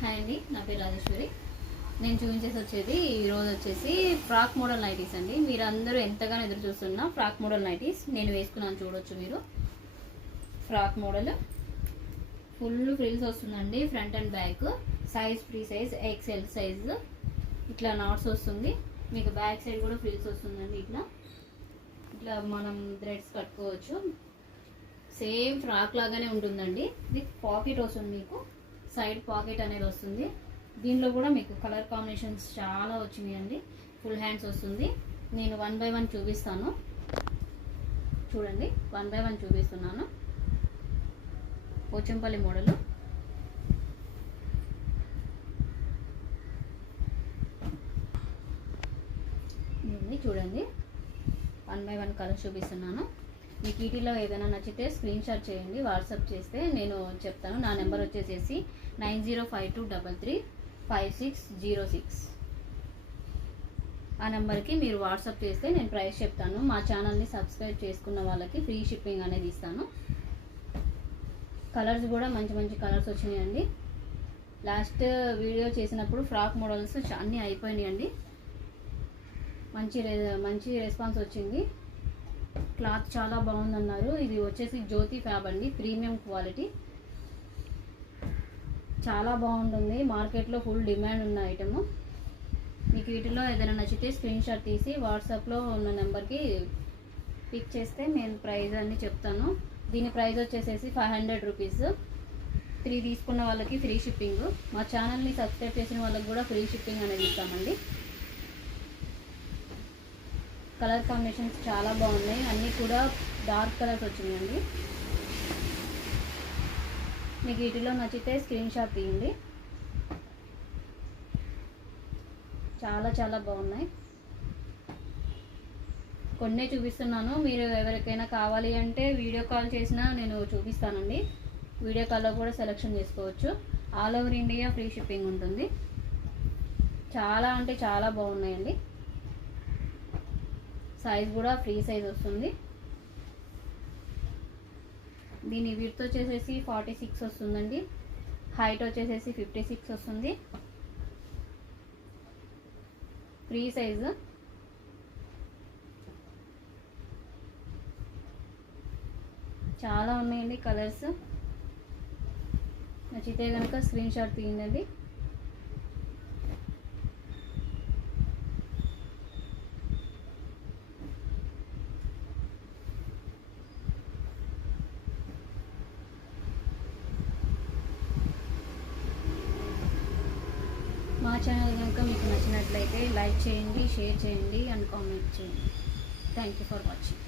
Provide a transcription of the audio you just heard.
Hi అండి, నా పేరు రాజేశ్వరి. నేను చూపించేసి వచ్చేది ఈరోజు వచ్చేసి ఫ్రాక్ మోడల్ నైటీస్ అండి. మీరు అందరూ ఎంతగానో ఎదురు చూస్తున్న ఫ్రాక్ మోడల్ నైటీస్ నేను వేసుకున్నాను. చూడొచ్చు మీరు. ఫ్రాక్ మోడల్ ఫుల్ ఫ్రిల్స్ వస్తుందండి, front and back. Size free size XL size. ఇట్లా నాట్స్ వస్తుంది. మీకు బ్యాక్ సైడ్ కూడా ఫ్రిల్స్ వస్తుందండి. ఇట్లా ఇట్లా మనం థ్రెడ్స్ కట్టుకోవచ్చు. సేమ్ ఫ్రాక్ లాగానే ఉంటుందండి. విత్ పాకెట్ వస్తుంది, మీకు సైడ్ పాకెట్ అనేది వస్తుంది. దీనిలో కూడా మీకు కలర్ కాంబినేషన్స్ చాలా వచ్చినాయండి. ఫుల్ హ్యాండ్స్ వస్తుంది. నేను 1 by 1 చూపిస్తాను. చూడండి, 1 by 1 చూపిస్తున్నాను. పోచంపల్లి మోడలు. చూడండి, 1 by 1 కలర్ చూపిస్తున్నాను. మీకు వీటిలో ఏదైనా నచ్చితే స్క్రీన్ షాట్ చేయండి, వాట్సాప్ చేస్తే నేను చెప్తాను. నా నెంబర్ వచ్చేసేసి 9052335606. ఆ నెంబర్కి మీరు వాట్సాప్ చేస్తే నేను ప్రైస్ చెప్తాను. మా ఛానల్ని సబ్స్క్రైబ్ చేసుకున్న వాళ్ళకి ఫ్రీ షిప్పింగ్ అనేది ఇస్తాను. కలర్స్ కూడా మంచి మంచి కలర్స్ వచ్చినాయండి. లాస్ట్ వీడియో చేసినప్పుడు ఫ్రాక్ మోడల్స్ అన్నీ అయిపోయినాయండి. మంచి రెస్పాన్స్ వచ్చింది. క్లాత్ చాలా బాగుందన్నారు. ఇది వచ్చేసి జ్యోతి ఫ్యాబ్ అండి, ప్రీమియం క్వాలిటీ. చాలా బాగుంటుంది. మార్కెట్లో ఫుల్ డిమాండ్ ఉన్న ఐటమ్. మీకు వీటిలో ఏదైనా నచ్చితే స్క్రీన్ షాట్ తీసి వాట్సాప్లో ఉన్న నెంబర్కి పిక్ చేస్తే నేను ప్రైస్ అన్ని చెప్తాను. దీని ప్రైస్ వచ్చేసేసి 500 రూపీస్. 3 తీసుకున్న వాళ్ళకి ఫ్రీ షిప్పింగ్. మా ఛానల్ని సబ్స్క్రైబ్ చేసిన వాళ్ళకి కూడా ఫ్రీ షిప్పింగ్ అనేది ఇస్తామండి. కలర్ కాంబినేషన్స్ చాలా బాగున్నాయి. అన్నీ కూడా డార్క్ కలర్స్ వచ్చినాయండి. మీకు వీటిలో నచ్చితే స్క్రీన్ షాట్ తీయండి. చాలా చాలా బాగున్నాయి. కొన్నే చూపిస్తున్నాను. మీరు ఎవరికైనా కావాలి అంటే వీడియో కాల్ చేసినా నేను చూపిస్తానండి. వీడియో కాల్లో కూడా సెలెక్షన్ చేసుకోవచ్చు. All over India free shipping ఉంటుంది. చాలా అంటే చాలా బాగున్నాయండి. సైజ్ కూడా ఫ్రీ సైజ్ వస్తుంది. దీని విడ్త్ వచ్చేసేసి 46 వస్తుందండి. హైట్ వచ్చేసేసి 56 వస్తుంది. Free size. చాలా ఉన్నాయండి కలర్స్. నచ్చితే కనుక స్క్రీన్ షాట్ తీయండి. మా ఛానల్ కనుక మీకు నచ్చినట్లయితే లైక్ చేయండి, షేర్ చేయండి అండ్ కామెంట్ చేయండి. Thank you for watching.